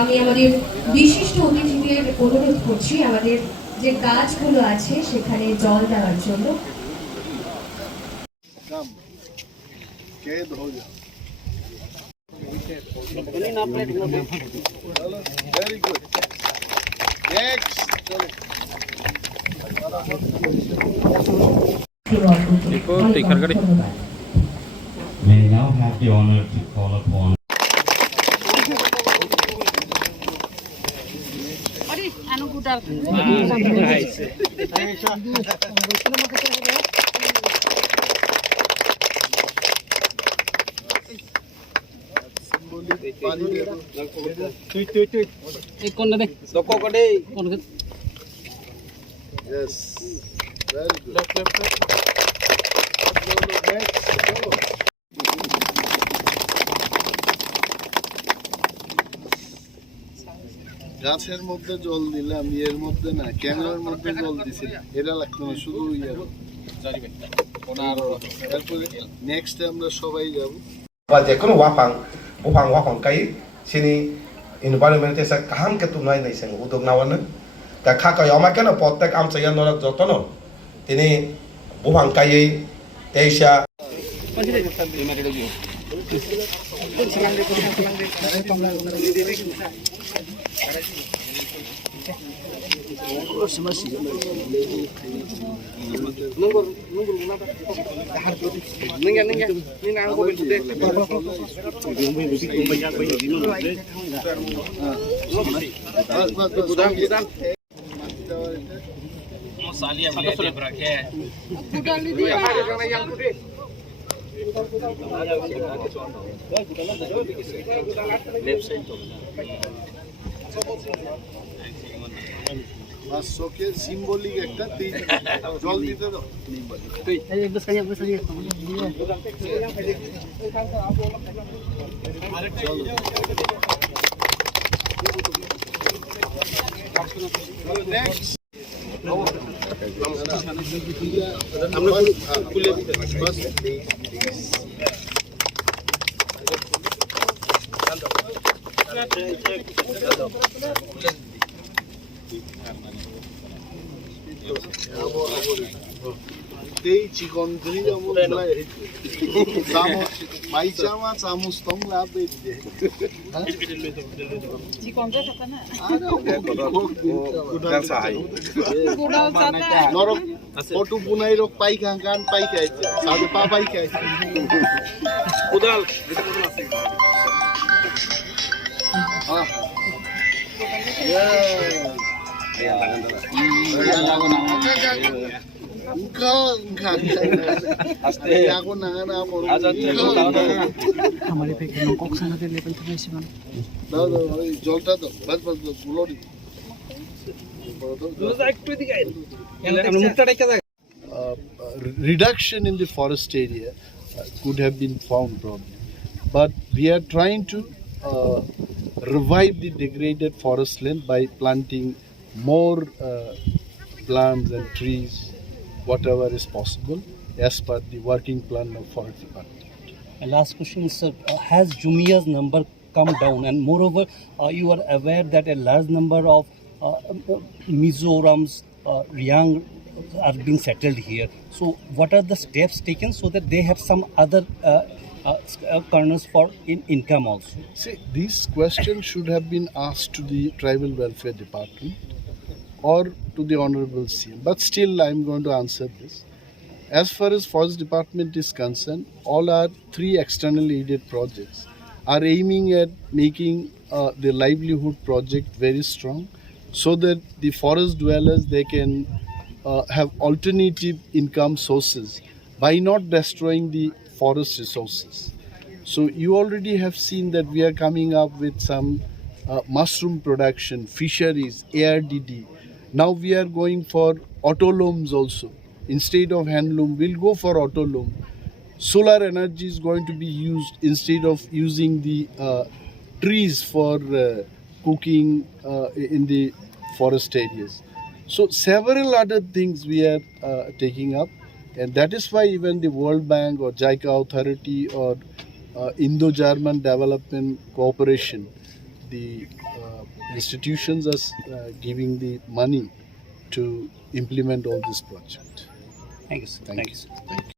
আমি আমাদের বিশিষ্ট অতিথিদের অনুরোধ করছি আমাদের যে গাছগুলো আছে সেখানে জল দেওয়ার জন্য। Very good. Next. May now have the honor to call upon Yes. Very good. গাছের মধ্যে জল দিলাম, এর মধ্যে না, ক্যামেরার মধ্যে জল দিছি, এটা লাগতো না, শুধু তারপরে নেক্সট আমরা সবাই যাব। Và để có hoa phẳng cái xin environment sẽ khám cái tụi này sẽ ngủ được nào nữa. Tại khác cái mà cái nó bọt tại am sẽ nó là giọt nó. Thì này hoa phẳng cái đây sẽ শোকের symbolic একটা জল দিতে দাও। Tei chikon dri amo lai. Samus mai chama samus tong la be de. Chikon ja sata na. Kudal sahai. Kudal sata. Norok photo bunai rok pai kan pai kai. Sade pa pai kai. Kudal. Ah. Yeah. हमारे पे के लोग कोक्सा ना दे level पे ऐसे बन জলটা তো বাস বাস গুলোরি reduction in the forest area could have been found probably, but we are trying to revive the degraded forest land by planting more plants and trees, whatever is possible, as per the working plan of Forest Department. And last question, sir, has Jumia's number come down? And moreover, you are aware that a large number of Mizorams, Riang are being settled here. So what are the steps taken so that they have some other corners for income also? See, these questions should have been asked to the Tribal Welfare Department or to the Honorable CM. But still, I am going to answer this. As far as Forest Department is concerned, all our 3 externally aided projects are aiming at making the livelihood project very strong, so that the forest dwellers, they can have alternative income sources by not destroying the forest resources. So you already have seen that we are coming up with some mushroom production, fisheries, ARDD. Now we are going for autolomes also. Instead of handloom, we'll go for autoloom. Solar energy is going to be used instead of using the trees for cooking in the forest areas. So several other things we are taking up, and that is why even the World Bank or JICA Authority or Indo-German Development Cooperation, the institutions are giving the money to implement all this project. Thank you, sir. Thank you. Thank you.